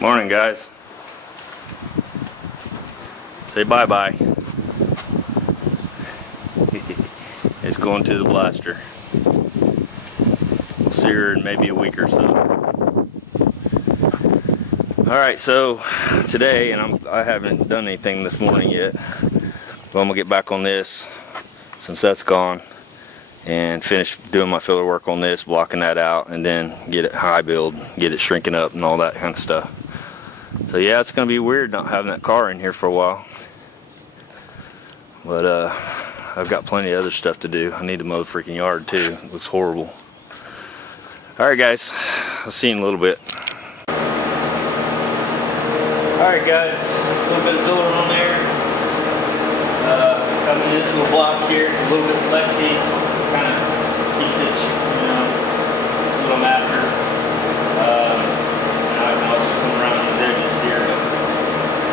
Morning, guys. Say bye-bye. It's going to the blaster. We'll see her in maybe a week or so. Alright, so today, and I haven't done anything this morning yet, but I'm going to get back on this since that's gone and finish doing my filler work on this, blocking that out, and then get it high build, get it shrinking up and all that kind of stuff. So yeah, it's going to be weird not having that car in here for a while. But I've got plenty of other stuff to do. I need to mow the freaking yard too. It looks horrible. Alright guys, I'll see you in a little bit. Alright guys, a little bit of filler on there. Coming in this little block here, it's a little bit flexy. Kind of keeps it, that's what I'm after. Now I can also come around these edges here.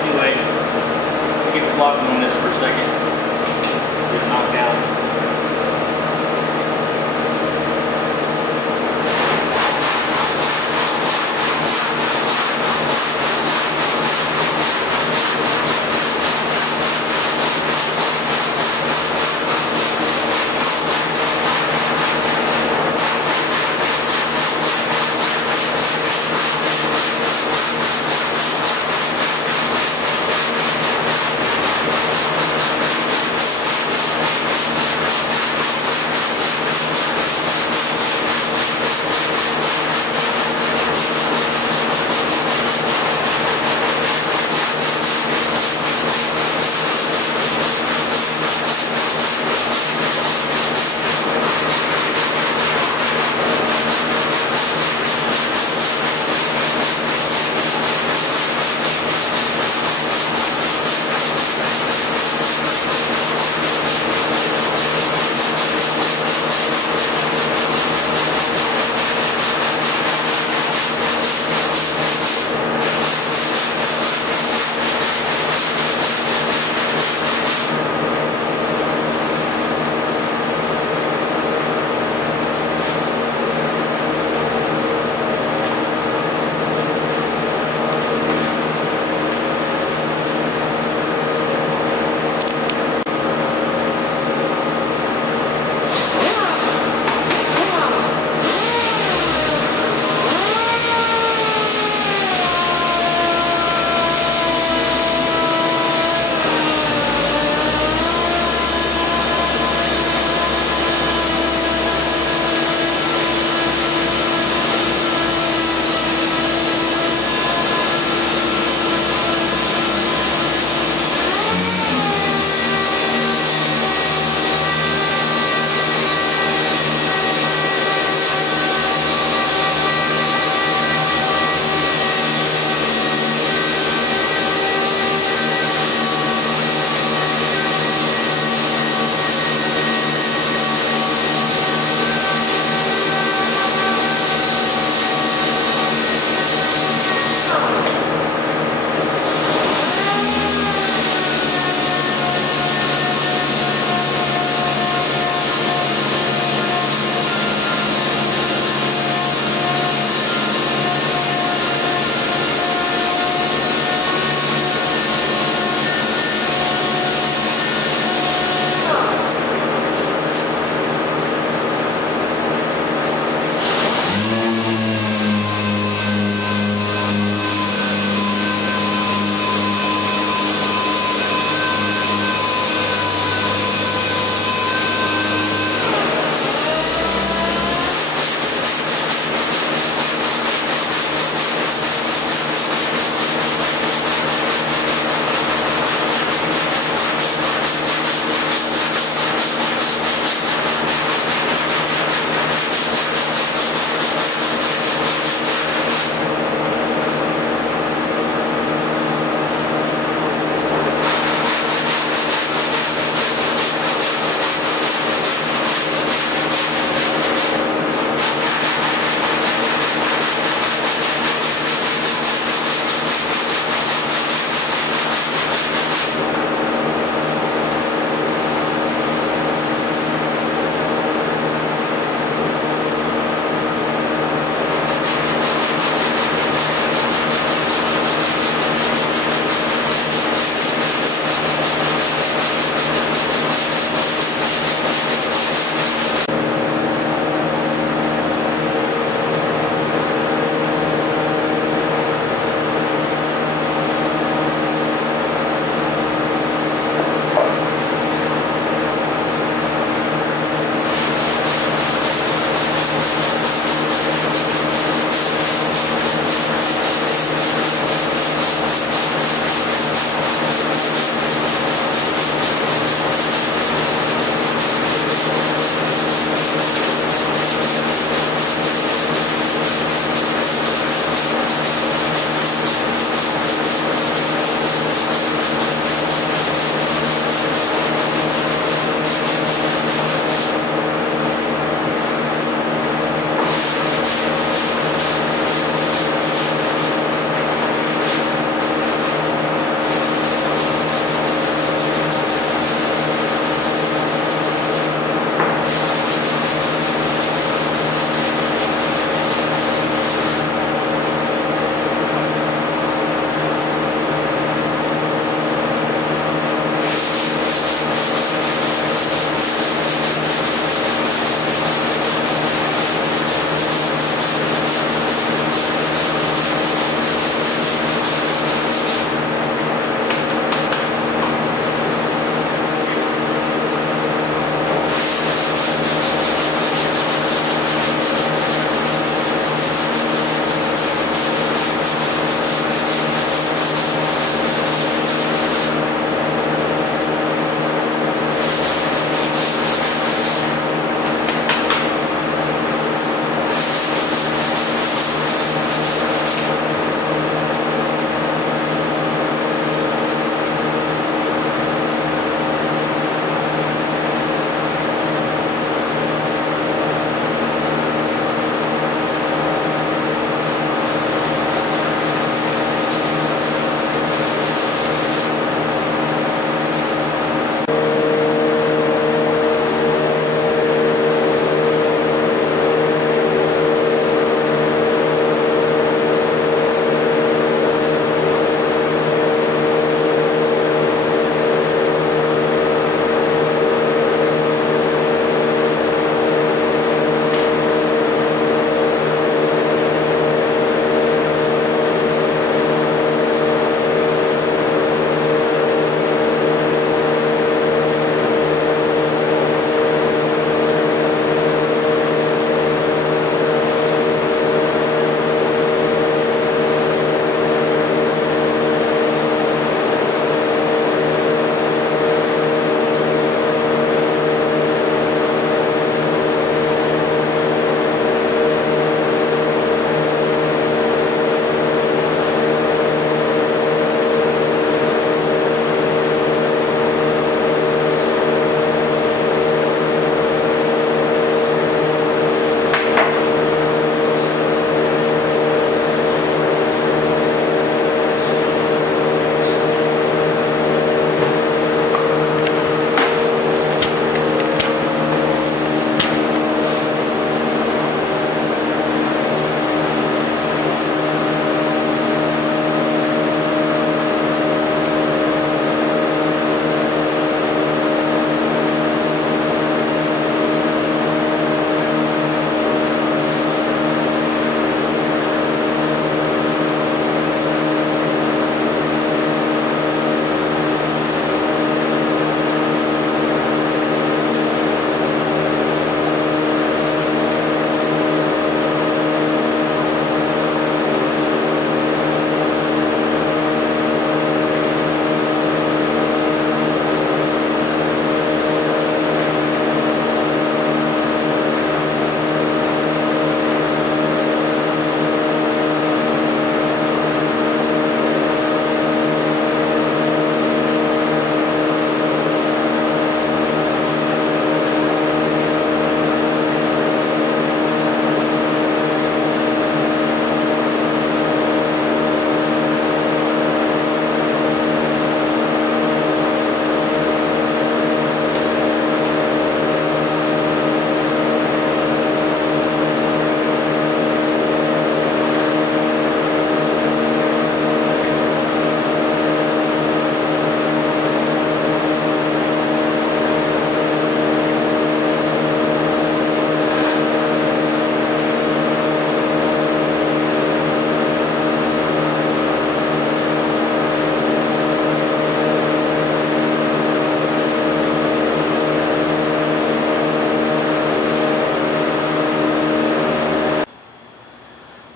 Anyway, I'll get the blocking on this for a second. Get it knocked down.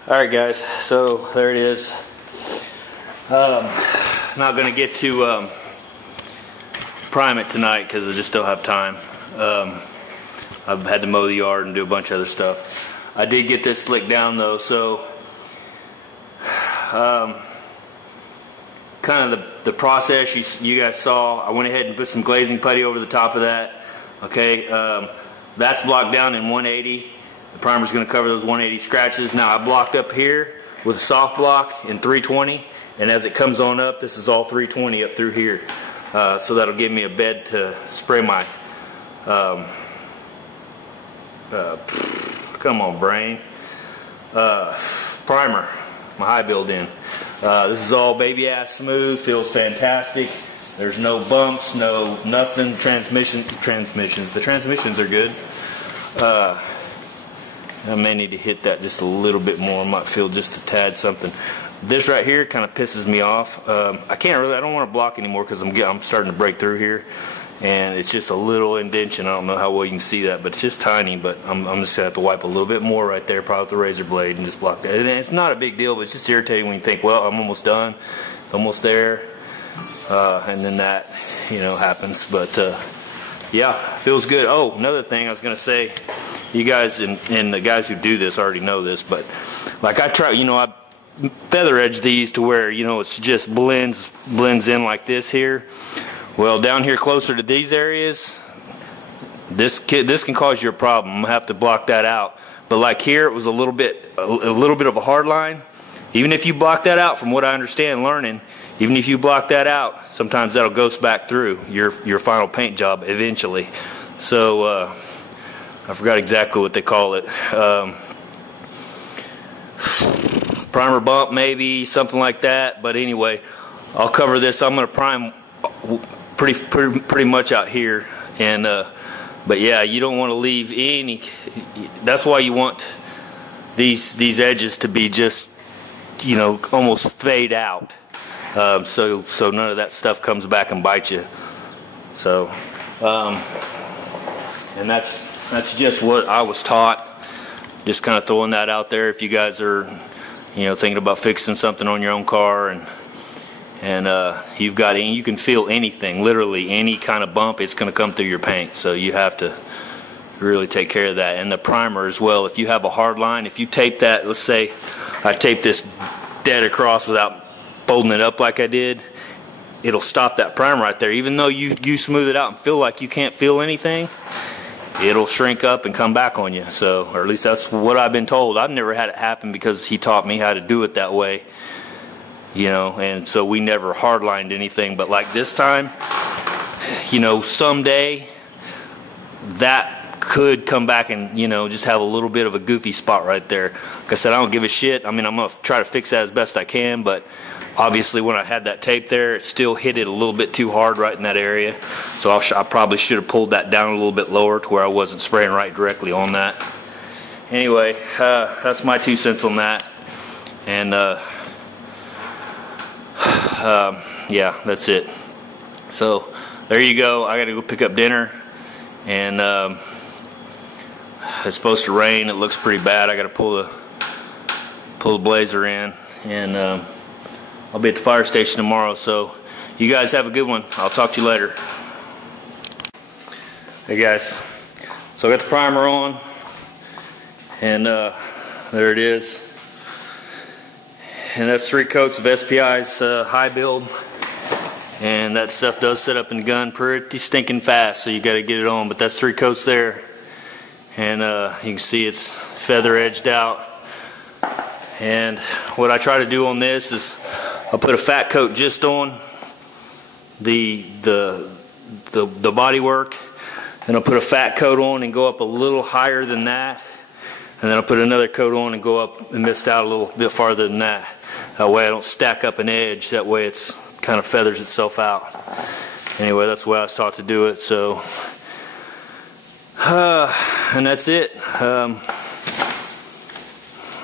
Alright guys, so there it is. Not going to get to prime it tonight because I just don't have time. I've had to mow the yard and do a bunch of other stuff. I did get this slicked down though, so kind of the process you guys saw. I went ahead and put some glazing putty over the top of that. Okay, that's blocked down in 180. The primer's going to cover those 180 scratches. Now I blocked up here with a soft block in 320, and as it comes on up, this is all 320 up through here. So that'll give me a bed to spray my come on brain primer, my high build in. This is all baby ass smooth, feels fantastic. There's no bumps, no nothing. The transmissions are good. I may need to hit that just a little bit more. I might feel just a tad something. This right here kind of pisses me off. I don't want to block anymore because I'm starting to break through here, and it's just a little indentation. I don't know how well you can see that, but it's just tiny. But I'm just gonna have to wipe a little bit more right there, probably with the razor blade, and just block that. And it's not a big deal, but it's just irritating when you think, well, I'm almost done. It's almost there, and then that, happens. But yeah, feels good. Oh, another thing I was gonna say. You guys and the guys who do this already know this, but like I try, I feather edge these to where it's just blends in like this here. Well, down here closer to these areas, this can cause you a problem. I'm gonna have to block that out. But like here, it was a little bit of a hard line. Even if you block that out, from what I understand learning, even if you block that out, sometimes that'll ghost back through your final paint job eventually. So. I forgot exactly what they call it. Primer bump maybe, something like that. But anyway, I'll cover this. I'm going to prime pretty much out here. And but yeah, you don't want to leave any. That's why you want these edges to be just almost fade out. So none of that stuff comes back and bites you. So and that's just what I was taught. Just kind of throwing that out there. If you guys are, thinking about fixing something on your own car, and you can feel anything, literally any kind of bump, it's going to come through your paint. So you have to really take care of that. And the primer as well. If you have a hard line, if you tape that, let's say I tape this dead across without folding it up like I did, it'll stop that primer right there. Even though you smooth it out and feel like you can't feel anything, it'll shrink up and come back on you. So, or at least that's what I've been told. I've never had it happen because he taught me how to do it that way, and so we never hardlined anything. But like this time, someday that could come back and just have a little bit of a goofy spot right there. Like I said, I don't give a shit. I mean, I'm gonna try to fix that as best I can, but obviously when I had that tape there, it still hit it a little bit too hard right in that area. So I probably should have pulled that down a little bit lower to where I wasn't spraying right directly on that. Anyway, that's my 2 cents on that. And yeah, that's it. So there you go. I gotta go pick up dinner, and it's supposed to rain. It looks pretty bad. I gotta pull the blazer in, and I'll be at the fire station tomorrow. So you guys have a good one. I'll talk to you later. Hey guys, so I got the primer on, and there it is. And that's 3 coats of SPI's high build, and that stuff does set up in the gun pretty stinking fast, so you got to get it on. But that's 3 coats there, and you can see it's feather edged out. And what I try to do on this is I'll put a fat coat just on the body work, and I'll put a fat coat on and go up a little higher than that, and then I'll put another coat on and go up and mist out a little bit farther than that. That way I don't stack up an edge. That way it's kind of feathers itself out. Anyway, that's the way I was taught to do it. So, and that's it.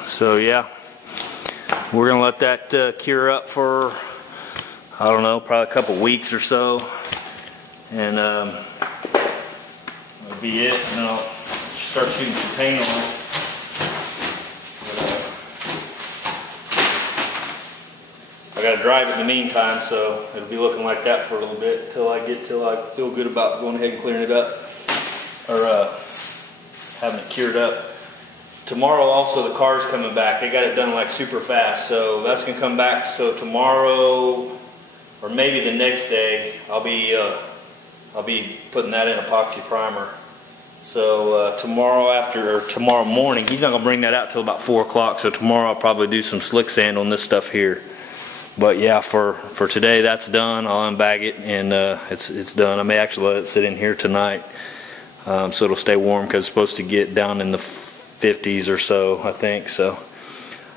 So yeah, we're gonna let that cure up for, I don't know, probably a couple weeks or so, and that'll be it. And then I'll start shooting some paint on it. got to drive it in the meantime, so it'll be looking like that for a little bit till I feel good about going ahead and clearing it up, or having it cured up. Tomorrow also the car's coming back. They got it done like super fast, so that's gonna come back. So tomorrow, or maybe the next day, I'll be putting that in epoxy primer. So tomorrow morning, he's not gonna bring that out till about 4 o'clock. So tomorrow I'll probably do some slick sand on this stuff here. But yeah, for today that's done. I'll unbag it and it's done. I may actually let it sit in here tonight, so it'll stay warm because it's supposed to get down in the 50s or so, I think. So, all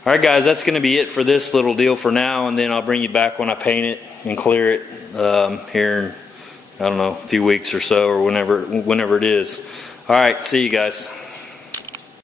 right, guys, that's going to be it for this little deal for now, and then I'll bring you back when I paint it and clear it here in, I don't know, a few weeks or so, or whenever it is. All right, see you guys.